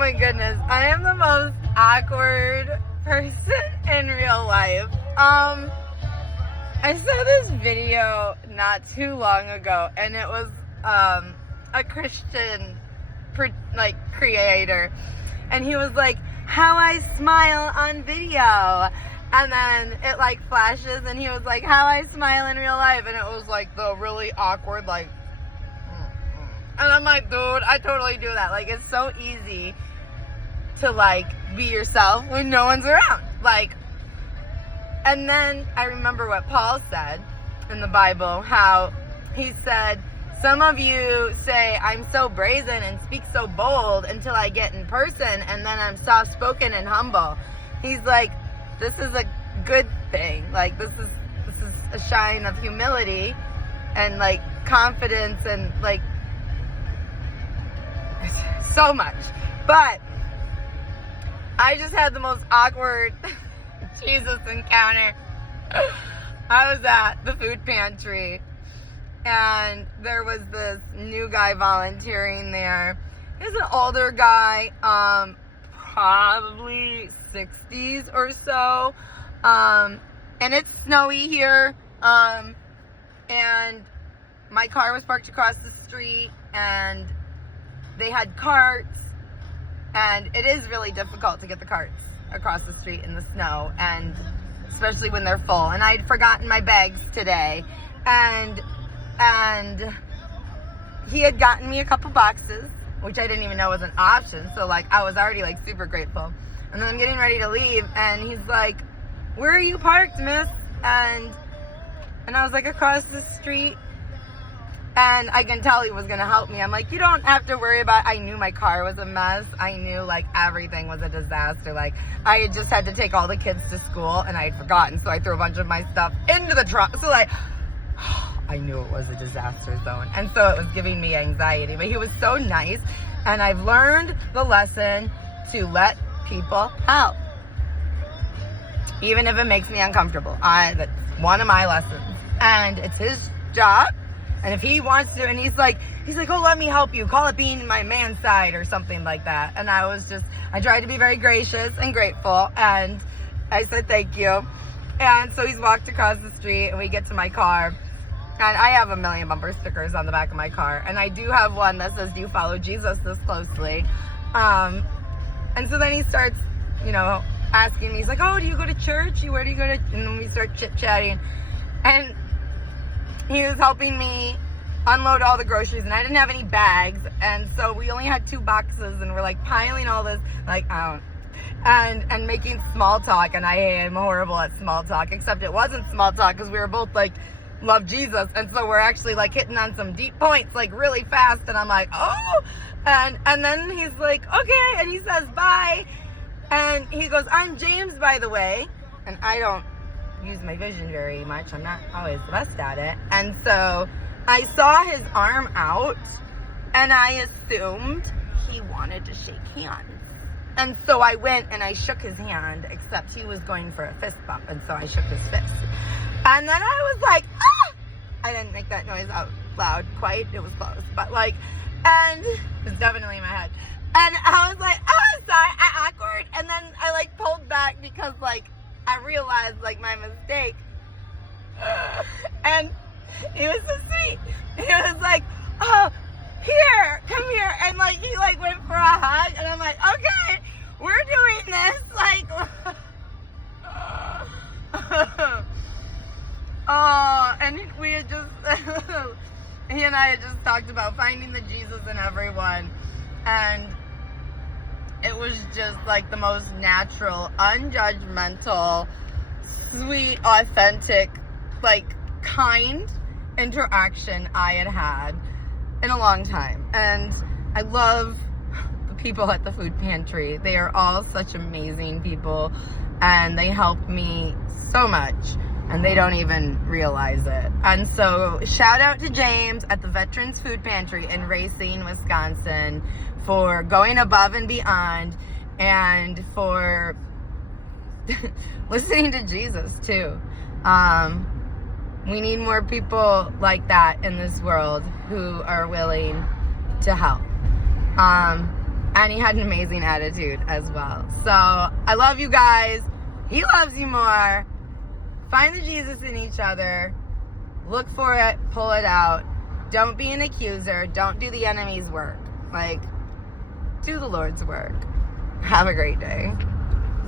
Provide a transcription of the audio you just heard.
my goodness. I am the most awkward person in real life. I saw this video not too long ago, and it was a Christian creator, and he was like, how I smile on video, and then it like flashes, and he was like, how I smile in real life, and it was like the really awkward like, and I'm like, dude, I totally do that. Like, it's so easy to like be yourself when no one's around, like. And then I remember what Paul said in the Bible, how he said, some of you say I'm so brazen and speak so bold until I get in person, and then I'm soft-spoken and humble. He's like, this is a good thing. Like, this is a sign of humility and like confidence and like so much. But I just had the most awkward Jesus encounter. I was at the food pantry, and there was this new guy volunteering there. He's an older guy, probably 60s or so, and it's snowy here, and my car was parked across the street, and they had carts, and it is really difficult to get the carts across the street in the snow, and especially when they're full. And I'd forgotten my bags today, and he had gotten me a couple boxes, which I didn't even know was an option, so like I was already like super grateful. And then I'm getting ready to leave, and he's like, where are you parked, miss? And I was like, across the street. And I can tell he was gonna help me. I'm like, you don't have to worry about it. I knew my car was a mess. I knew like everything was a disaster. Like, I had just had to take all the kids to school, and I had forgotten, so I threw a bunch of my stuff into the trunk. So like, I knew it was a disaster zone, and so it was giving me anxiety. But he was so nice, and I've learned the lesson to let people help, even if it makes me uncomfortable. That's one of my lessons, and it's his job. And if he wants to, and he's like, oh, let me help you. Call it being my man's side or something like that. And I tried to be very gracious and grateful. And I said, thank you. And so he's walked across the street, and we get to my car. And I have a million bumper stickers on the back of my car. And I do have one that says, do you follow Jesus this closely? And so then he starts, asking me, he's like, oh, do you go to church? Where do you go to? And then we start chit-chatting. And he was helping me unload all the groceries, and I didn't have any bags, and so we only had 2 boxes, and we're like piling all this, like, and making small talk, and I am horrible at small talk, except it wasn't small talk, because we were both like, love Jesus, and so we're actually like hitting on some deep points, like really fast, and I'm like, oh, and then he's like, okay, and he says bye, and he goes, I'm James, by the way, and I don't use my vision very much. I'm not always the best at it. And so I saw his arm out, and I assumed he wanted to shake hands. And so I went and I shook his hand, except he was going for a fist bump, and so I shook his fist. And then I was like, ah! I didn't make that noise out loud quite. It was close. But like, and it was definitely in my head. And I was like, oh, I'm sorry, awkward. And then I like pulled back because like, I realized like my mistake, and he was so sweet. He was like, oh, here, come here, and like he like went for a hug, and I'm like, okay, we're doing this, like, oh, and we had just, he and I had just talked about finding the Jesus in everyone, and it was just like the most natural, unjudgmental, sweet, authentic, like kind interaction I had had in a long time. And I love the people at the food pantry. They are all such amazing people, and they help me so much, and they don't even realize it. And so shout out to James at the Veterans Food Pantry in Racine, Wisconsin, for going above and beyond, and for listening to Jesus too. We need more people like that in this world who are willing to help. And he had an amazing attitude as well. So I love you guys. He loves you more. Find the Jesus in each other. Look for it. Pull it out. Don't be an accuser. Don't do the enemy's work. Like, do the Lord's work. Have a great day.